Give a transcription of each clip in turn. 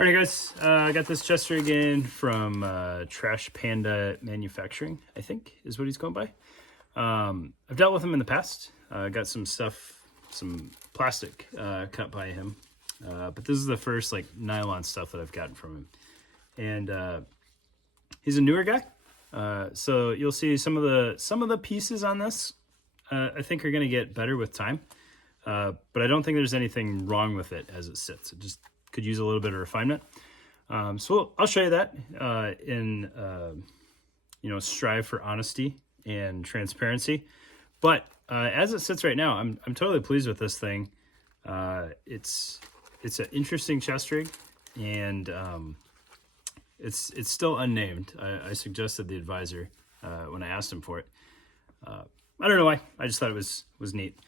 Alright guys, I got this chest rig in from Trash Panda Manufacturing, I think is what he's going by. I've dealt with him in the past. Got some stuff, some plastic cut by him. But this is the first like nylon stuff that I've gotten from him. And he's a newer guy. So you'll see some of the pieces on this I think are going to get better with time. But I don't think there's anything wrong with it as it sits. It just could use a little bit of refinement. So I'll show you that in strive for honesty and transparency. But as it sits right now, I'm totally pleased with this thing. It's an interesting chest rig, and it's still unnamed. I suggested the advisor when I asked him for it. I don't know why. I just thought it was neat.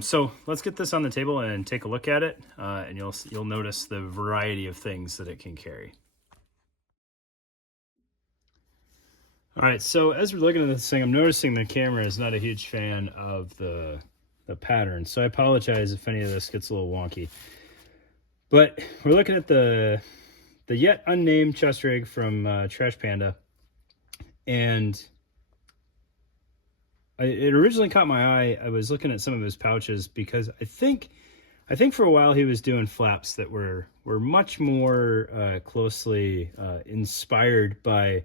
So let's get this on the table and take a look at it, and you'll notice the variety of things that it can carry. All right, so as we're looking at this thing, I'm noticing the camera is not a huge fan of the pattern, so I apologize if any of this gets a little wonky. But we're looking at the yet unnamed chest rig from Trash Panda, and it originally caught my eye. I was looking at some of his pouches because I think for a while he was doing flaps that were much more closely inspired by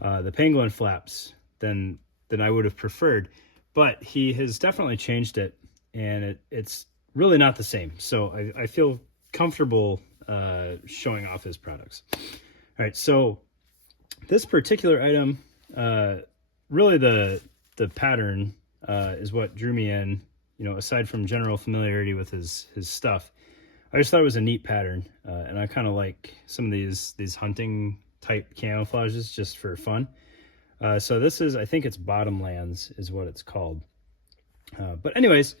the penguin flaps than I would have preferred. But he has definitely changed it, and it's really not the same. So I feel comfortable showing off his products. All right, so this particular item, really the pattern is what drew me in, aside from general familiarity with his stuff. I just thought it was a neat pattern, and I kind of like some of these hunting type camouflages just for fun. So this is, I think it's Bottomlands is what it's called. But anyways,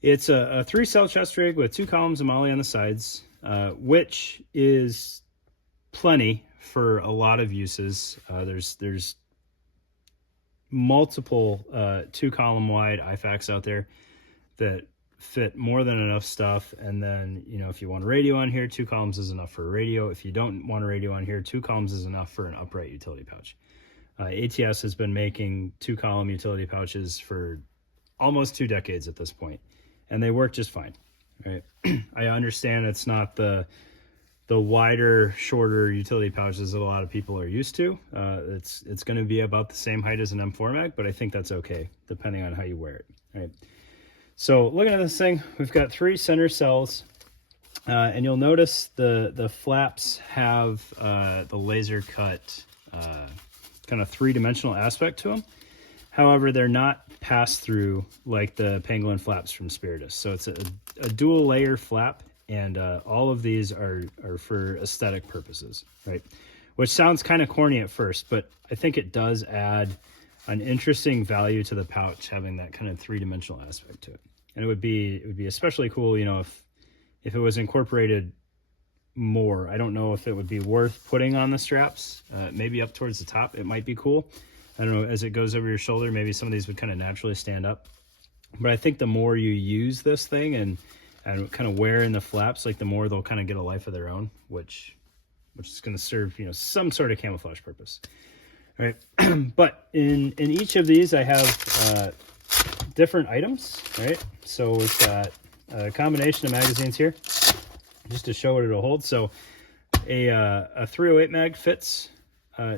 it's a 3-cell chest rig with 2 columns of moly on the sides, which is plenty for a lot of uses. There's multiple 2-column wide IFACs out there that fit more than enough stuff. And then, if you want a radio on here, 2 columns is enough for a radio. If you don't want a radio on here, 2 columns is enough for an upright utility pouch. ATS has been making 2-column utility pouches for almost 2 decades at this point, and they work just fine. Right? I understand it's not the wider, shorter utility pouches that a lot of people are used to. It's going to be about the same height as an M4 mag, but I think that's okay, depending on how you wear it. All right. So looking at this thing, we've got 3 center cells, and you'll notice the flaps have the laser cut kind of 3-dimensional aspect to them. However, they're not pass-through like the penguin flaps from Spiritus. So it's a dual layer flap, and all of these are for aesthetic purposes, right? Which sounds kind of corny at first, but I think it does add an interesting value to the pouch, having that kind of 3-dimensional aspect to it. And it would be especially cool, if it was incorporated more. I don't know if it would be worth putting on the straps, maybe up towards the top. It might be cool. I don't know, as it goes over your shoulder, maybe some of these would kind of naturally stand up. But I think the more you use this thing and kind of wear in the flaps, like the more they'll kind of get a life of their own, which is going to serve, some sort of camouflage purpose. All right. But in each of these, I have different items, right? So we've got a combination of magazines here just to show what it'll hold. So a 308 mag fits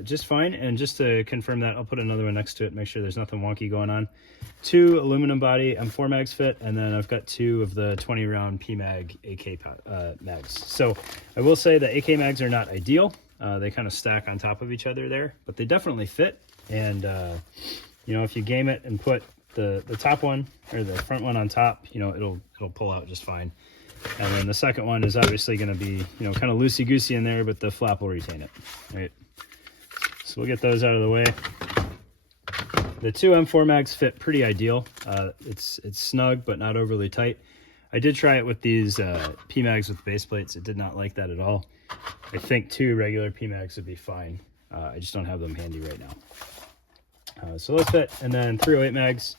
just fine. And just to confirm that, I'll put another one next to it, make sure there's nothing wonky going on. 2 aluminum body M4 mags fit, and then I've got 2 of the 20-round PMag AK mags. So I will say the AK mags are not ideal. They kind of stack on top of each other there, but they definitely fit. And if you game it and put the top one or the front one on top, it'll pull out just fine. And then the second one is obviously going to be kind of loosey-goosey in there, but the flap will retain it. Right. So we'll get those out of the way. The 2 M4 mags fit pretty ideal. It's snug, but not overly tight. I did try it with these PMags with base plates. It did not like that at all. I think 2 regular PMags would be fine. I just don't have them handy right now. So those fit. And then 308 mags.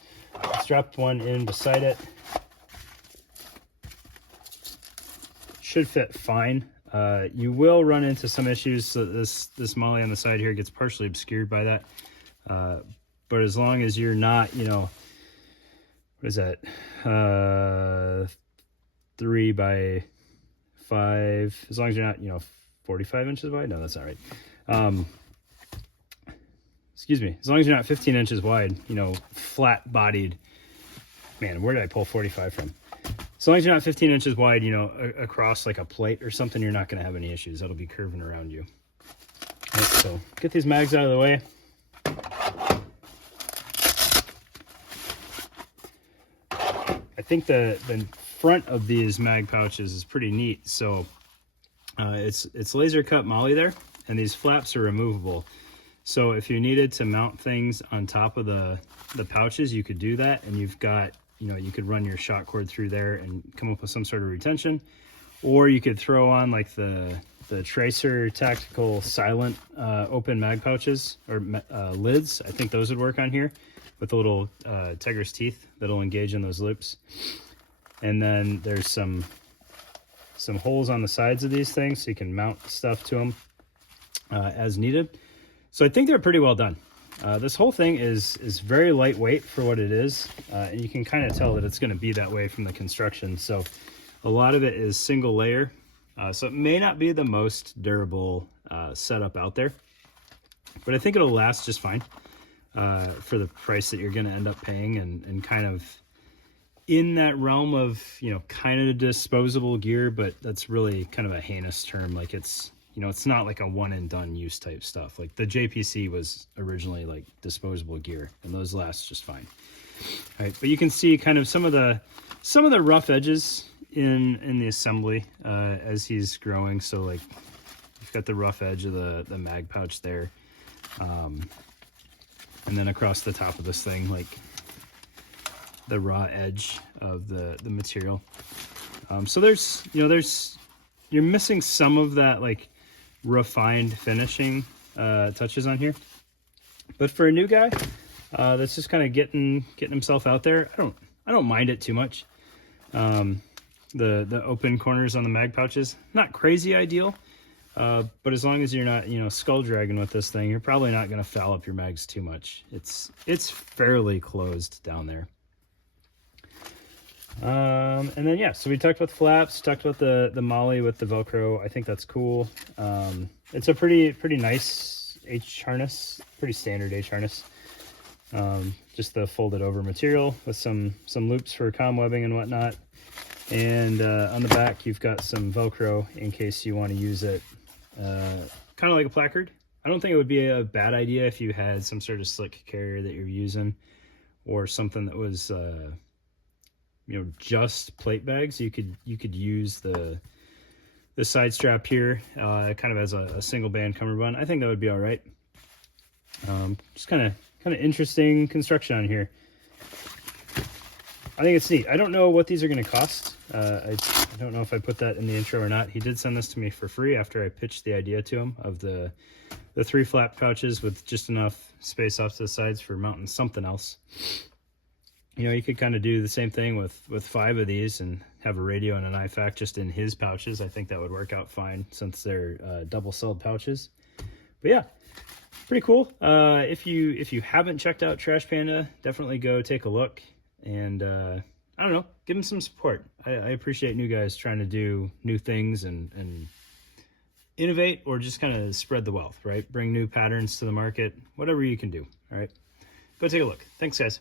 Strapped one in beside it. Should fit fine. You will run into some issues. So this molly on the side here gets partially obscured by that. But as long as you're not, you know, what is that? 3 by 5. As long as you're not, you know, 45 inches wide. No, that's not right. Excuse me. As long as you're not 15 inches wide, you know, flat bodied. Man, where did I pull 45 from? As long as you're not 15 inches wide, you know, across like a plate or something, you're not going to have any issues. That'll be curving around you. Right, so get these mags out of the way. I think the front of these mag pouches is pretty neat. So it's laser cut moly there, and these flaps are removable. So if you needed to mount things on top of the pouches, you could do that, and you've got, you know, you could run your shot cord through there and come up with some sort of retention, or you could throw on like the Tracer Tactical Silent open mag pouches or lids. I think those would work on here with the little Tigris teeth that'll engage in those loops. And then there's some holes on the sides of these things so you can mount stuff to them as needed. So I think they're pretty well done. This whole thing is very lightweight for what it is, and you can kind of tell that it's going to be that way from the construction. So a lot of it is single layer, so it may not be the most durable setup out there, but I think it'll last just fine for the price that you're going to end up paying, and kind of in that realm of, you know, kind of disposable gear, but that's really kind of a heinous term. Like it's, you know, it's not like a one and done use type stuff. Like the JPC was originally like disposable gear, and those last just fine. All right, but you can see kind of some of the rough edges in the assembly as he's growing. So like you've got the rough edge of the mag pouch there, and then across the top of this thing, like the raw edge of the material. So there's, you know, you're missing some of that like refined finishing touches on here, but for a new guy that's just kind of getting himself out there, I don't mind it too much. The open corners on the mag pouches, not crazy ideal, but as long as you're not, you know, skull dragging with this thing, you're probably not going to foul up your mags too much. It's fairly closed down there. And then, yeah, so we talked about the flaps, talked about the molly with the Velcro. I think that's cool. It's a pretty nice H harness, pretty standard H harness. Just the folded over material with some loops for comm webbing and whatnot. And on the back, you've got some Velcro in case you want to use it kind of like a placard. I don't think it would be a bad idea if you had some sort of slick carrier that you're using, or something that was you know, just plate bags. You could use the side strap here kind of as a single band cummerbund. I think that would be all right. Just kind of interesting construction on here. I think it's neat. I don't know what these are going to cost. I don't know if I put that in the intro or not. He did send this to me for free after I pitched the idea to him of the 3 flap pouches with just enough space off to the sides for mounting something else. You know, you could kind of do the same thing with 5 of these and have a radio and an IFAC just in his pouches. I think that would work out fine since they're double-celled pouches. But yeah, pretty cool. If you haven't checked out Trash Panda, definitely go take a look. And I don't know, give him some support. I appreciate new guys trying to do new things and innovate, or just kind of spread the wealth, right? Bring new patterns to the market, whatever you can do, all right? Go take a look. Thanks, guys.